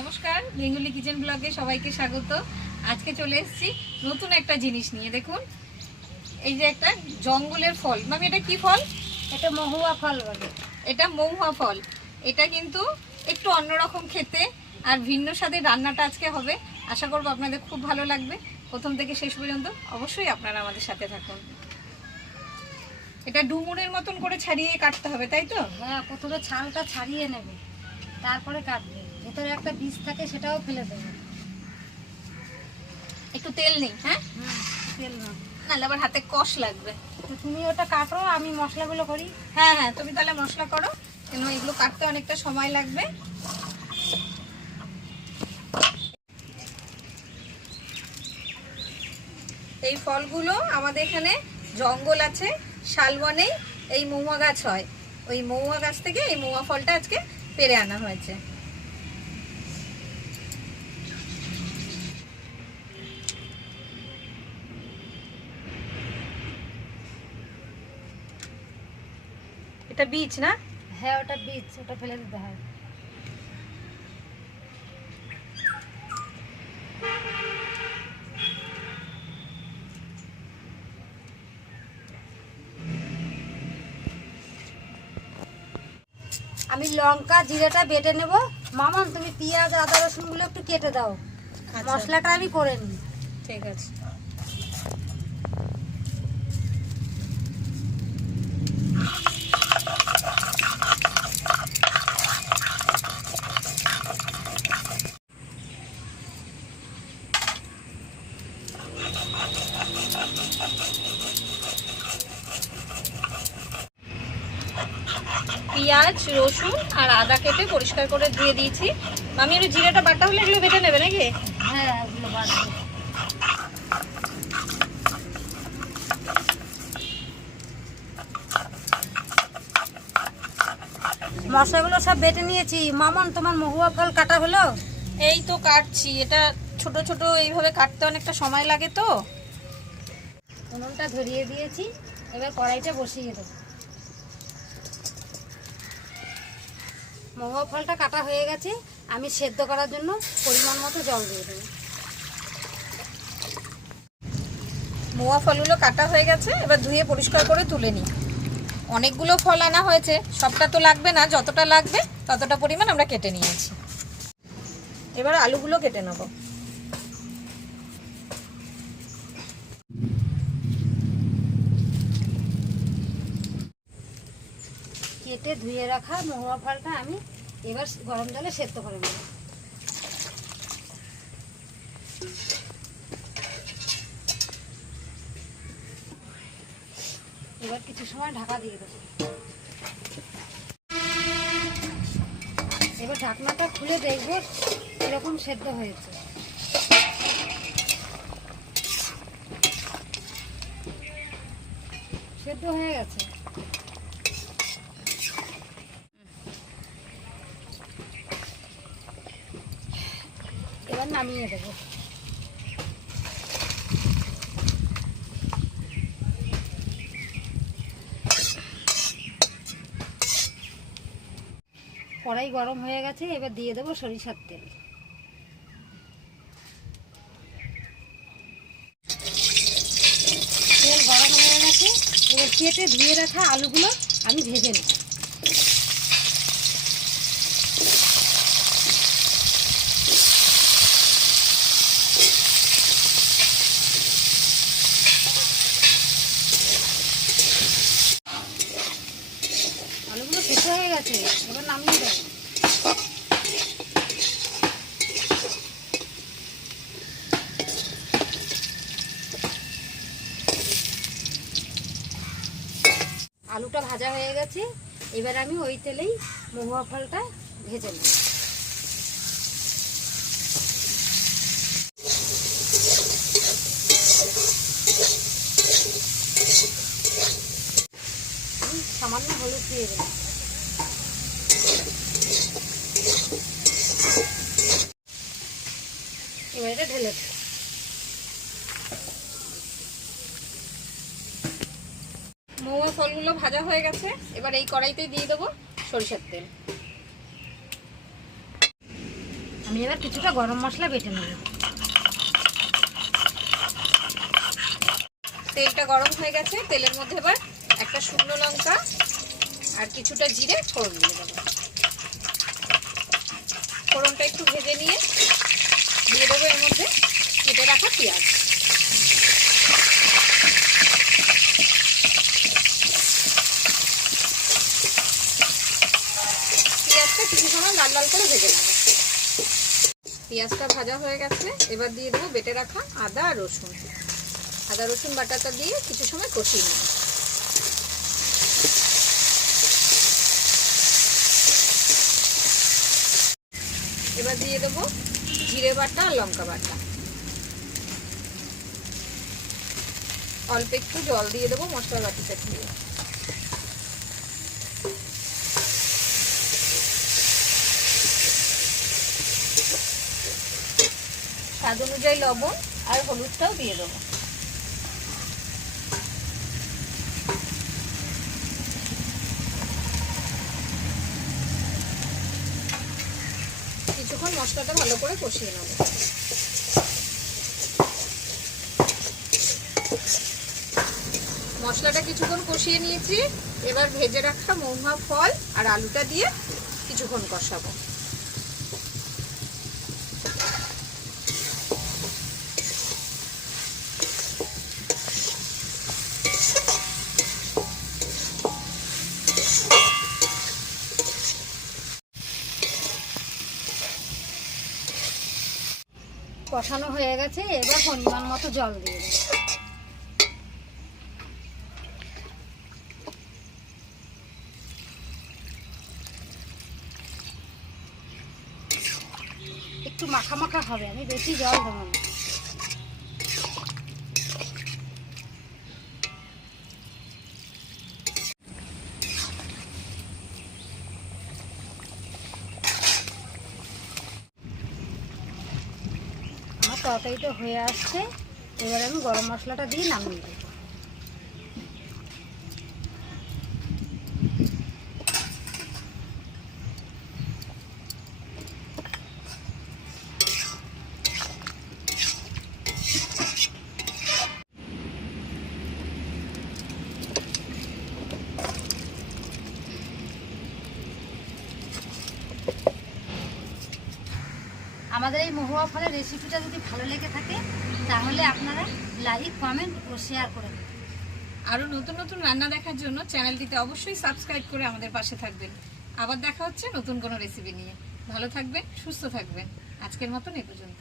নমস্কার Bengali kitchen ব্লগে সবাইকে স্বাগত। আজকে চলে এসেছি নতুন একটা জিনিস নিয়ে দেখুন। এই যে একটা জঙ্গলের ফল। মামি এটা কি ফল? এটা মহুয়া ফল বলে। এটা মহুয়া ফল। এটা কিন্তু একটু অন্যরকম খেতে আর ভিন্ন স্বাদের রান্নাটা আজকে হবে। আশা করব আপনাদের খুব ভালো লাগবে। প্রথম থেকে শেষ পর্যন্ত অবশ্যই আপনারা আমাদের সাথে থাকুন। এটা ডুমুরের মতন করে ছাড়িয়ে কাটতে হবে তাই তো? হ্যাঁ প্রথমে ছালটা ছাড়িয়ে নেবে তারপরে কাটবে। ভেতরে একটা বীজ থাকে সেটাও ফেলে দেবে। একটু তেল নেই হ্যাঁ? তেল না। নাহলে আবার হাতে কষ লাগবে। তুমি ওটা কাটো আমি মশলাগুলো করি। হ্যাঁ হ্যাঁ তুমি তাহলে মশলা করো কেন এগুলো কাটতে অনেকটা সময় লাগবে। এই ফলগুলো আমাদের এখানে জঙ্গল আছে শালবনে এই মৌয়া গাছ হয়। ওই মৌয়া গাছ থেকে এই মৌয়া ফলটা আজকে পেরে আনা হয়েছে। এটা বীজ না? হ্যাঁ ওটা বীজ ওটা ফেলে দিতে হয়। আমি লঙ্কা জিরেটা বেটে নেব। মামন তুমি পেঁয়াজ আদা রসুনগুলো একটু কেটে দাও। মশলাটা আমি করে নিই। ঠিক আছে। পেঁয়াজ রসুন আর আদা কেটে পরিষ্কার করে দিয়ে দিয়েছি। আমি একটু জিরাটা বাটা হলে এগুলো বেটে নেবে নাকি? হ্যাঁ ওগুলো বাড়বে মশলাগুলো সব বেটে নিয়েছি। মামন তোমার মহুয়া ফল কাটা হলো? এই তো কাটছি। এটা ছোট ছোট এইভাবে কাটতে অনেকটা সময় লাগে তো। উনুনটা ধরিয়ে দিয়েছি। এবার কড়াইটা বসিয়ে দেবো। মহুয়া ফলটা কাটা হয়ে গেছে, আমি সেদ্ধ করার জন্য পরিমাণ মতো জল দিয়ে দেবো। মোয়া ফলগুলো কাটা হয়ে গেছে, এবার ধুয়ে পরিষ্কার করে তুলে নিই। অনেকগুলো ফল আনা হয়েছে, সবটা তো লাগবে না, যতটা লাগবে ততটা পরিমাণ আমরা কেটে নিয়েছি। এবার আলুগুলো কেটে নেব। কেটে ধুয়ে রাখা মহুয়া ফলটা আমি এবার গরম জলে সেদ্ধ করে নেব। এবার কিছু সময় ঢাকা দিয়ে দেবো। এবার ঢাকনাটা খুলে দেখব এরকম সেদ্ধ হয়েছে। সেদ্ধ হয়ে গেছে এবার নামিয়ে দেবো। কড়াই গরম হয়ে গেছে, এবার দিয়ে দেবো সরিষার তেল। তেল গরম হয়ে গেছে, এবার কেটে ধুয়ে রাখা আলুগুলো আমি ভেজে নেব আলুগুলো এবার নামিয়ে দেবো আলুটা ভাজা হয়ে গেছে। এবার আমি ওই তেলেই মহুয়া ফলটা ভেজে নেব। সামান্য হলুদ দিয়ে দিলাম এটা ঢেলে দেবো মৌয়া ফলগুলো ভাজা হয়ে গেছে, এবার এই কড়াইতেই দিয়ে দেবো সরিষার তেল। আমি এবার কিছুটা গরম মশলা বেটে নেব। তেলটা গরম হয়ে গেছে, তেলের মধ্যে এবার একটা শুকনো লঙ্কা আর কিছুটা জিরে ফোড়ন দিয়ে দেবো। ফোড়নটা একটু ভেজে নিয়ে দিয়ে দেবো এর মধ্যে কেটে রাখা পেঁয়াজ। পেঁয়াজটা কিছু সময় লাল লাল করে ভেজে নেব। পেঁয়াজটা ভাজা হয়ে গেছে, এবার দিয়ে দেবো বেটে রাখা আদা আর রসুন। আদা, রসুন বাটাটা দিয়ে কিছু সময় কষিয়ে নেব। এবার দিয়ে দেবো জিরে বাটা আর লঙ্কা বাটা। অল্প একটু জল দিয়ে দেবো মশলা বাটিটা দিয়ে। স্বাদ অনুযায়ী লবণ আর হলুদটাও দিয়ে দেবো। কিছুক্ষণ মশলাটা ভালো করে কষিয়ে নেব। মশলাটা কিছুক্ষণ কষিয়ে নিয়েছি। এবার ভেজে রাখা মৌহা ফল আর আলুটা দিয়ে কিছুক্ষণ কষাবো। কষানো হয়ে গেছে, এবার পরিমাণ মতো জল দিয়ে দেবো। একটু মাখা মাখা হবে, আমি বেশি জল দেবো না। তরকারিটা হয়ে আসছে। এবার আমি গরম মশলাটা দিয়ে নামিয়ে দেবো আমাদের এই মহুয়া ফলের রেসিপিটা যদি ভালো লেগে থাকে, তাহলে আপনারা লাইক কমেন্ট ও শেয়ার করে দেবেন আরও নতুন নতুন রান্না দেখার জন্য চ্যানেলটিতে অবশ্যই সাবস্ক্রাইব করে আমাদের পাশে থাকবেন। আবার দেখা হচ্ছে নতুন কোনো রেসিপি নিয়ে। ভালো থাকবেন, সুস্থ থাকবেন। আজকের মতন এ পর্যন্ত